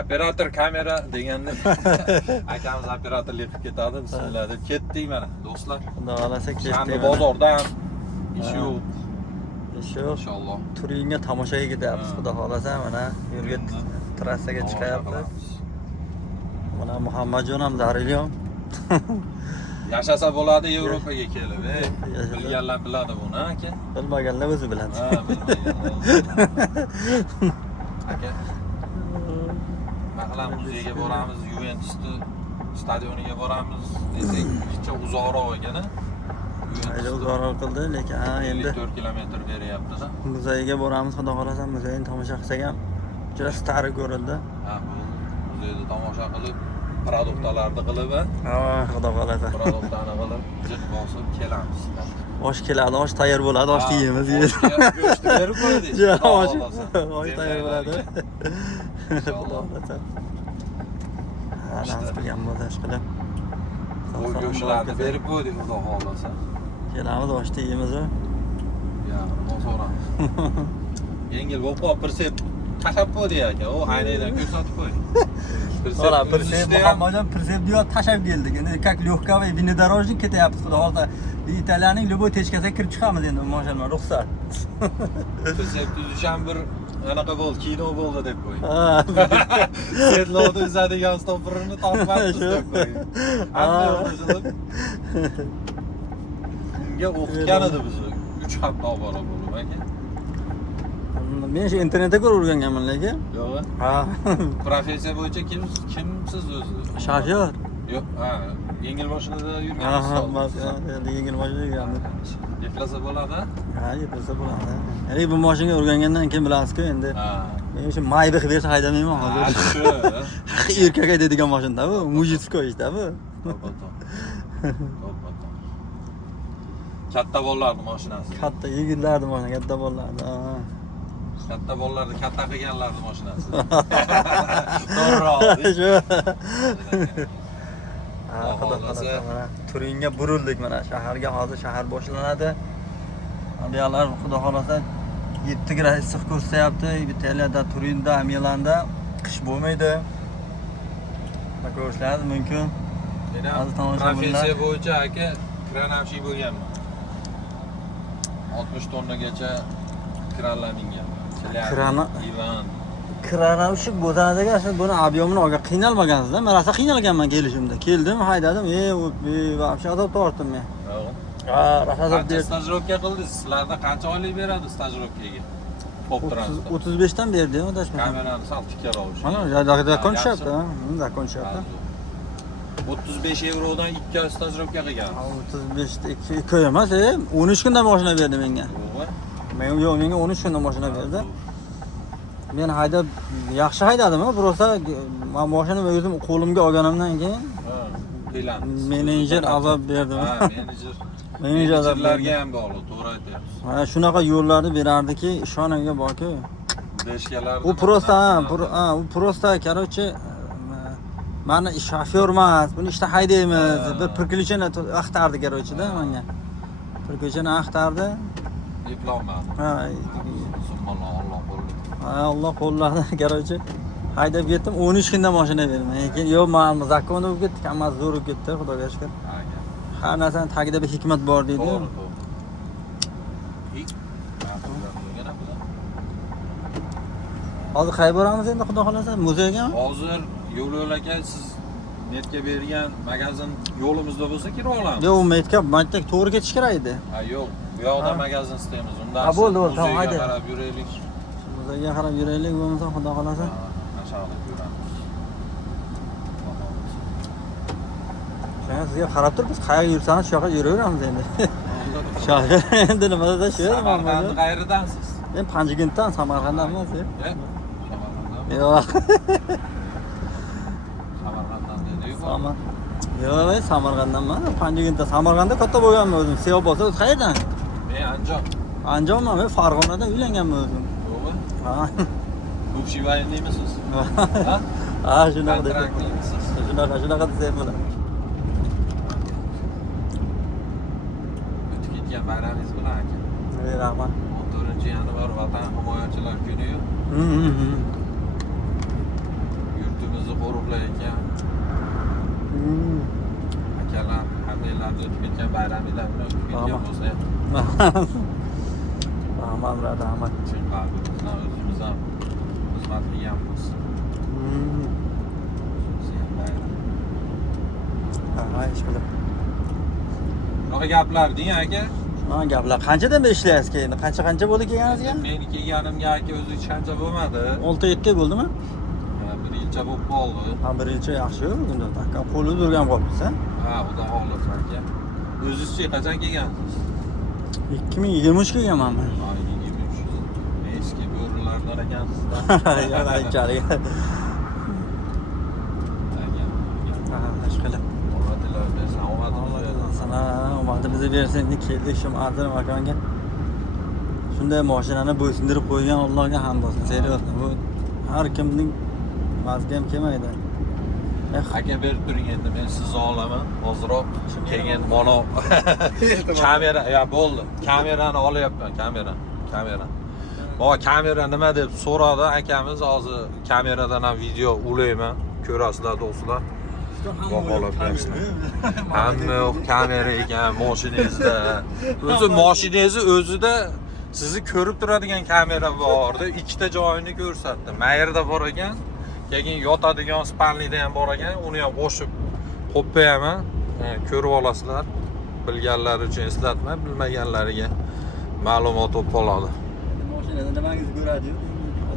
operator kamera deganda akamiz operatorlik qilib ketadi. Bismillah deb ketdik mana do'stlar. Xudo xolasa Shanba ketdik. bozorda ham ish yo'q. Ish yo'q. Inshaalloh. Turingga tomoshaga ketyapmiz. Xudo xolasa mana yo'lga trassaga chiqyapti. Mana Muhammadjon ham Darilyon. Yashasa bo'ladi Yevropaga kelib. Bilganlar biladi buni, aka. Bilmaganlar o'zi biladi. Ha, bilmaganlar. Aka. Maqlam muzeyiga boramiz, Juventusni stadioniga boramiz desak, hech uzoqroq ekan-a. Hayda uzoqroq qildi, lekin endi 4 kilometr beryapti-da. Muzeyga boramiz, xudo xolasa muzeyni tomosha qilsak ham juda stari ko'rildi. Ha, muzeyda tomosha qilib, produktlarni qilib, Ha, xudo xolasa. produktlarni qilib, jiq bosib kelamiz. Osh keladi, osh tayyor bo'ladi, osh yeymiz. Go'shtni berib qo'ydik. Osh tayyor bo'ladi. Xudo xolasa. Ha, nasib qilgan bo'lsa ish qilib. Bu go'shtlarni berib qo'ydik, xudo xolasa. Kelamiz, oshni yeymiz. Ya, nima so'ramiz. Yengil bo'lib qolib, pirsep tashab qo'ydi aka. O aynaydan ko'rsatib qo'ydi. Ora, pirsep Muhammadjon pirsep diyor tashab keldik. Endi как легковый внедорожник ketyapmiz, xudo xolasa. Italiyaning любой teshkasiga kirib chiqamiz endi, mashallah, ruxsat. Pirsep tuzish ham bir anaqa bo'ldi, kino bo'ldi deb qo'ydi. Ha. Setlovda uzadigan stopperini topmabmiz deb qo'ydi. Hamma o'zilib. Unga o'qitgan edi bizni 3 hafta avval bo'lib aka. Men shu internetda ko'rib o'rganganman lekin. Yo'q. Ha. Professiya bo'yicha kimsiz o'zi? Shofyor. Yo'q, ha, yengil mashinada Ha, yurgansiz. endi yengil mashina yurganmiz. Eplasa bo'ladi? Ha, yeplasa bo'ladi. Endi bu mashinaga o'rgangandan keyin bilasiz-ku endi. Ha. Men shu Maybach bersa haydamayman Ha, hozir. shu. Haqiqiy erkak haydaydigan mashina bu, mujitskoy ishda bu. Katta bolalarni mashinasi. Katta yigitlarning mashina, katta bolalarni. Ha. Katta bolalarni katta qilganlarni mashinasi. To'g'riroq. Shu. Ha, xudo xolasa mana Turinga burildik mana shaharga, hozir shahar boshlanadi. Buyoqlar xudo xolasa 7 gradus issiq ko'rsatyapti. Italiyada, Turinda, Milanda qish bo'lmaydi. Va ko'rishlaringiz mumkin. Hozir tomoshabinlar Professiya bo'yicha aka kranamshi bo'lganman. 60 tonnagacha kranlar mingan. Krana- Ivan. Kranavshik bo'ladigan shu buni ob'yomini olga qiynalmagansiz-da. Men rosa qiynalganman kelishimda. Keldim, haydadim, вообще azob tortdim men. Ha, rosa azob Qancha berdi. stajировка qildingiz? Sizlarda qancha oylik beradi stajировkaga? Pop transport. 35 dan berdi, adashmasam. Kamerani sal tikka olish. Mana закончyapti, ha. Закончyapti. 35 yevrodan 2 oy stajировka qilgan. 35 da 2 oy emas, 13 kunda mashina berdi menga. Yo'qmi? Yo'q, menga 13 kunda mashina berdi. Men haydab yaxshi haydadim, просто mashinani o'zim qo'limga olganimdan keyin menejer azob berdi. Ha, menejer. Menejer azob Menejerlarga berdi. ham bog'liq, to'g'ri aytyapsiz. Mana shunaqa yo'llarni berardiki, ishoningga borki. Deshkalar. U u просто, короче, mana shofyor emas, buni ishda haydaymiz. Bir priключение axtardi, короче-da menga. Priключение axtardi. Diplomman. Ha, Subhanalloh, Alloh qo'lladi. ha, Alloh qo'lladi, короче. Haydab ketdim, 13 kunda mashina berdim. Lekin yo'q, men zakon bo'lib ketdi, kamaz zo'r bo'lib ketdi, xudoga shukr. Har narsaning tagida bir hikmat bor deydi. Hozir qayerga boramiz endi, xudo xolasa, muzeyga? Hozir yo'l aka siz netga bergan magazin yo'limizda bo'lsa kirib olamiz. Yo'q, metga to'g'ri ketish kerak edi. Ha, yo'q. Bu yoqda magazin istaymiz. Undan Ha, bo'ldi, tamam, haydi. qarab yuraylik. Muzeyga qarab yuraylik, bo'lmasa xudo xolasa. Aşağıda yuramiz. Sen sizga qarab turib, qayerga yursangiz shu yoqqa yuraveramiz endi. Shohga endi nimada shu? Samarqand qayerdansiz? Men Panjigintdan, Samarqanddan emas. Samarqanddan. Yo'q. Samarqanddan dedi-yu. Yo'q, Samarqanddan emas, Panjigintdan. Samarqandda katta bo'lganman o'zim. Sevib bo'lsa, o'z qayerdan? Men Andijon. Andijonman, men Farg'onadan uylanganman o'zim. Yo'qmi? Ha. Buvchi vaynimisiz? Ha? Ha, shunaqa deb. Shunaqa desam bo'ladi. O'tib ketgan bayramingiz bilan aka. Rahmat. 14-yanvar Vatan himoyachilar kuni-yu. qo'riqlar ekan. Akalar hammanglarni o'tib ketgan bayraminglarni o'tib ketgan bo'lsa ham rahmat brad, rahmat. chin qalbimizdan o'zimiz ham xizmat qilganmiz. O'zimiz ham bayram. Ha, ish qilib. Shunaqa gaplar deng aka. Shunaqa gaplar. Qanchadan beri ishlayapsiz endi? Qancha bo'ldi kelganingizga? Meni kelganimga aka o'zi qancha bo'lmadi. 6-7 bo'ldimi? Bir yilcha bo'lib qoldi. Ha, bir yilcha yaxshi. Bunda aka qo'li durgan qolibsiz, ha? Ha, xudo xohlasa aka. O'zizchi qachon kelgansiz? 2023 kelganman men. Ha, 23. Eski bo'rilardan ekansizda. Yo'q, aytchalik. Ha, ish qilib. Omadinglar bersin, omadimiz bersin. Sana omadimizni bersin, keldik shu Ma'zur makonga. Shunday mashinani bo'ysundirib qo'ygan Allohga hamd bo'lsin. Seriozno, bu har kimning vazga ham kelmaydi. Aka berib turing endi, men sizni olaman. Hozirroq keyin mana kamera, ya bo'ldi. Kamerani olyapman, kamera. Mana kamera nima deb so'radi akamiz, hozir kameradan ham video ulayman. Ko'rasizlar do'stlar. Baholab bersizlar. Hamma kamera ekan mashinangizda. O'zi mashinangizni o'zida sizni ko'rib turadigan kamera bordi. Ikkita joyini ko'rsatdi. Mayerda bor ekan, keyin yotadigan spalnida ham bor ekan. Uni ham qo'shib qo'yib qo'yaman. Ko'rib olasizlar. Bilganlar uchun eslatma, bilmaganlariga ma'lumot bo'lib qoladi. Mashinada nimangizni ko'radi-yu?